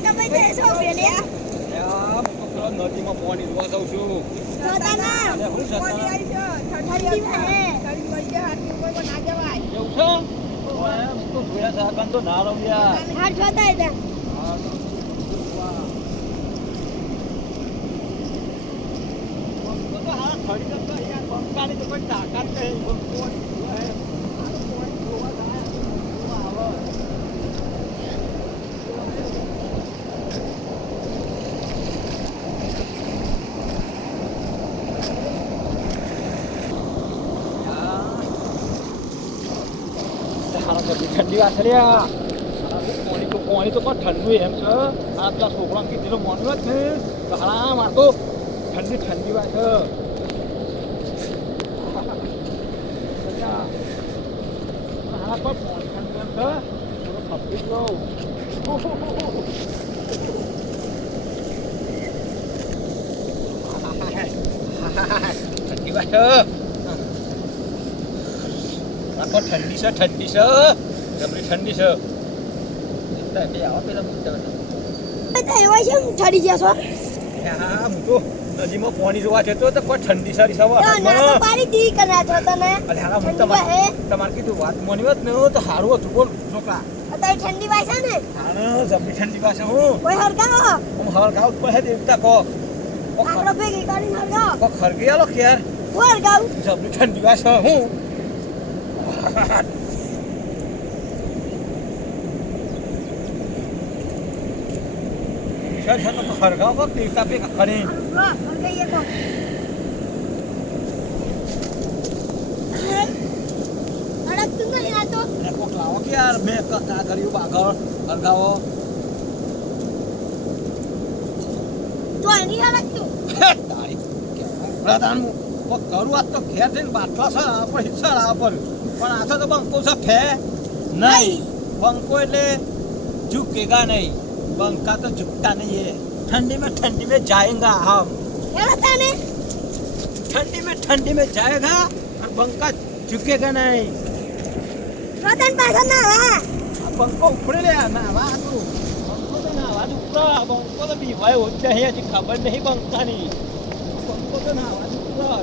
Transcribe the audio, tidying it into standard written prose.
બંકા ભાઈ તે શું પેલ્યા નદીમાં પાણી જોવા જાઉં છું. જોતા ના અરે હું જતા. ઠંડી હે એવું છે? ઓય, હું તો જોયા છે. આ કાન તો ના રહું યાર. હાર જોતા હતા હા, વાહ. બંકો તો હારા ખડી જતો યાર. બંકાની તો કોઈ તાકાત નહીં. બંકો જોવા હે. આ તો પાણી જોવા જાય. જોવા આવે. ઠંડી વાત છે પાણી તો પણ ઠંડુ એમ છે. આ પેલા છોકરા કીધેલું મોન્યું જ ને તો હારા માર તો ઠંડી વાત છે. હારા પણ પાણી ઠંડુ એમ છે. થોડો ખપી ગયો. ઠંડી વાત છે. આ તો ઠંડી છે જબરી ઠંડી છે. બે આવો પેલા મુદ્દા તો એવા છે ઠડી ગયા છો હા હું તો નદીમાં પાણી જોવા જતો તો કોઈ ઠંડી સારી સવાર ના તો પાણી દી કના છો તને અરે હા હું તમારે કીધું વાત મોની વાત ને તો સારું હતું બોલ છોકરા અત્યારે ઠંડી વાય છે ને હા જબરી ઠંડી પાસે હું કોઈ હરગાવો હું હવાર ગાવ પહે દેવતા કો આકડો ભેગી કરી હરગાવો કો ખરગી આલો કે યાર હું હરગાવ જબરી ઠંડી પાસે હું સર તો ખરગાવ કો દેવતા પે ખરી વાહ હરગાઈએ તો અડક તું નહીં આ તો અને કોક લાવો કે યાર મેં કા કર્યું આગળ ખરગાવો તો એની અડક તું તારી પ્રધાન કોક કરું આ તો ઘેર જઈને બાટલા છે પણ હિસ્સા લાવવા પણ આ તો બંકો છે ફે નહીં બંકો એટલે झुकेगा नहीं बंका तो झुकता नहीं है ठंडी में जाएगा हम હેરતા ને ठंडी में जाएगा और बंका झुकेगा नहीं રતન પાછો ના વા આ બંકો ઉપડે લે ના વા તું બંકો તો ના વા ઉપડા બંકો તો બી ભાઈ હોતે હે ખબર નહીં બંકાની બંકો તો ના વા ઉપડા